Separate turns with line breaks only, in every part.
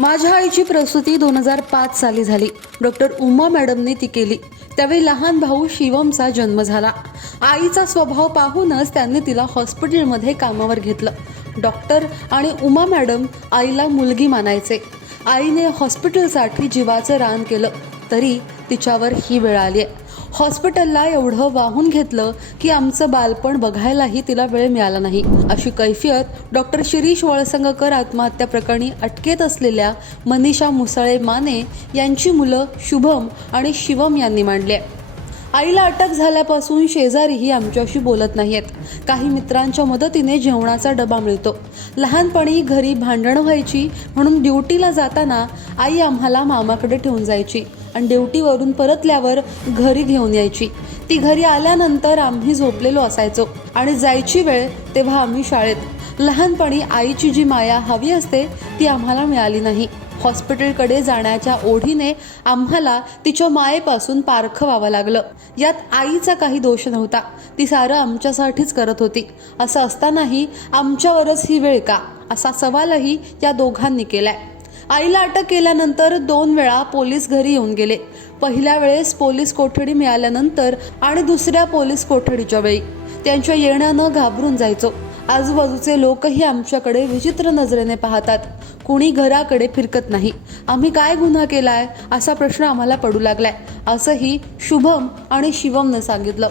माझ्या आईची प्रसूती दोन हजार पाच साली झाली. डॉक्टर उमा मॅडमने ती केली. त्यावेळी लहान भाऊ शिवमचा जन्म झाला. आईचा स्वभाव पाहूनच त्यांनी तिला हॉस्पिटलमध्ये कामावर घेतलं. डॉक्टर आणि उमा मॅडम आईला मुलगी मानायचे. आईने हॉस्पिटलसाठी जीवाचं रान केलं. तरी तिच्यावर ही वेळ आली आहे हॉस्पिटलला एवढं वाहून घेतलं की आमचं बालपण बघायलाही तिला वेळ मिळाला नाही. अशी कैफियत डॉक्टर शिरीष वळसंगकर आत्महत्या प्रकरणी अटकेत असलेल्या मनीषा मुसळे माने यांची मुलं शुभम आणि शिवम यांनी मांडली आहे. आईला अटक झाल्यापासून शेजारीही आमच्याशी बोलत नाहीयेत. काही मित्रांच्या मदतीने जेवणाचा डबा मिळतो. लहानपणी घरी भांडणं व्हायची म्हणून ड्युटीला जाताना आई आम्हाला मामाकडे ठेवून जायची. आणि ड्युटीवरून परतल्यावर घरी घेऊन यायची. ती घरी आल्यानंतर आम्ही झोपलेलो असायचो. आणि जायची वेळ तेव्हा आम्ही शाळेत. लहानपणी आईची जी माया हवी असते ती आम्हाला मिळाली नाही. हॉस्पिटलकडे जाण्याच्या ओढीने आम्हाला तिच्या मायेपासून पारखं व्हावं लागलं. यात आईचा काही दोष नव्हता. ती सारं आमच्यासाठीच करत होती. असं असतानाही आमच्यावरच ही वेळ का? असा सवालही या दोघांनी केलाय. आईला अटक केल्यानंतर दोन वेळा पोलीस घरी येऊन गेले. पहिल्या वेळेस पोलीस कोठडी मिळाल्यानंतर आणि दुसऱ्या पोलीस कोठडीच्या वेळी. त्यांच्या येण्यानं घाबरून जायचो. आजूबाजूचे लोकही आमच्याकडे विचित्र नजरेने पाहतात. कुणी घराकडे फिरकत नाही. आम्ही काय गुन्हा केलाय? असा प्रश्न आम्हाला पडू लागलाय. असंही शुभम आणि शिवमनं सांगितलं.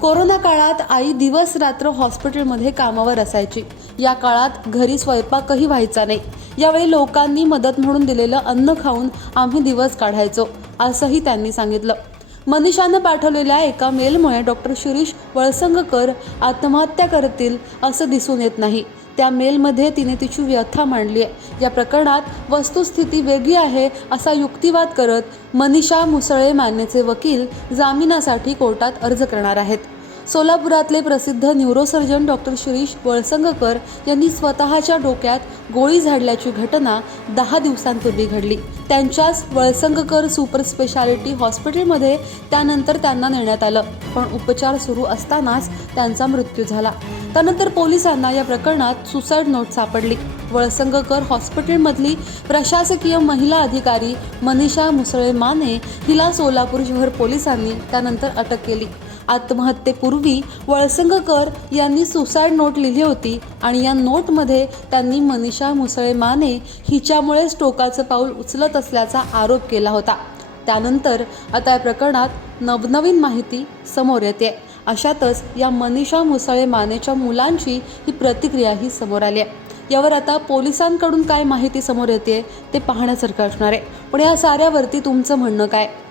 कोरोना काळात आई दिवस रात्र हॉस्पिटलमध्ये कामावर असायची. या काळात घरी स्वयंपाकही व्हायचा नाही. यावेळी लोकांनी मदत म्हणून दिलेलं अन्न खाऊन आम्ही दिवस काढायचो असंही त्यांनी सांगितलं. मनीषानं पाठवलेल्या एका मेलमुळे डॉक्टर शिरीष वळसंगकर आत्महत्या करतील असं दिसून येत नाही. त्या मेलमध्ये तिने तिची व्यथा मांडली आहे. या प्रकरणात वस्तुस्थिती वेगळी आहे असा युक्तिवाद करत मनीषा मुसळे मानेचे वकील जामिनासाठी कोर्टात अर्ज करणार आहेत. सोलापुरातले प्रसिद्ध न्यूरोसर्जन डॉक्टर शिरीष वळसंगकर यांनी स्वतःच्या डोक्यात गोळी झाडल्याची घटना दहा दिवसांपूर्वी घडली. त्यांच्याच वळसंगकर सुपर स्पेशालिटी हॉस्पिटलमध्ये त्यानंतर त्यांना नेण्यात आलं. पण उपचार सुरू असतानाच त्यांचा मृत्यू झाला. त्यानंतर पोलिसांना या प्रकरणात सुसाईड नोट सापडली. वळसंगकर हॉस्पिटलमधली प्रशासकीय महिला अधिकारी मनीषा मुसळे माने हिला सोलापूर शहर पोलिसांनी त्यानंतर अटक केली. आत्महत्येपूर्वी वळसंगकर यांनी सुसाईड नोट लिहिली होती आणि या नोटमध्ये त्यांनी मनीषा मुसळे माने हिच्यामुळेच टोकाचं पाऊल उचलत असल्याचा आरोप केला होता. त्यानंतर आता या प्रकरणात नवनवीन माहिती समोर येते. अशातच या मनीषा मुसळे मानेच्या मुलांची ही प्रतिक्रियाही समोर आली आहे. यावर आता पोलिसांकडून काय माहिती समोर येते ते पाहण्यासारखं असणार आहे. पण या साऱ्यावरती तुमचं म्हणणं काय?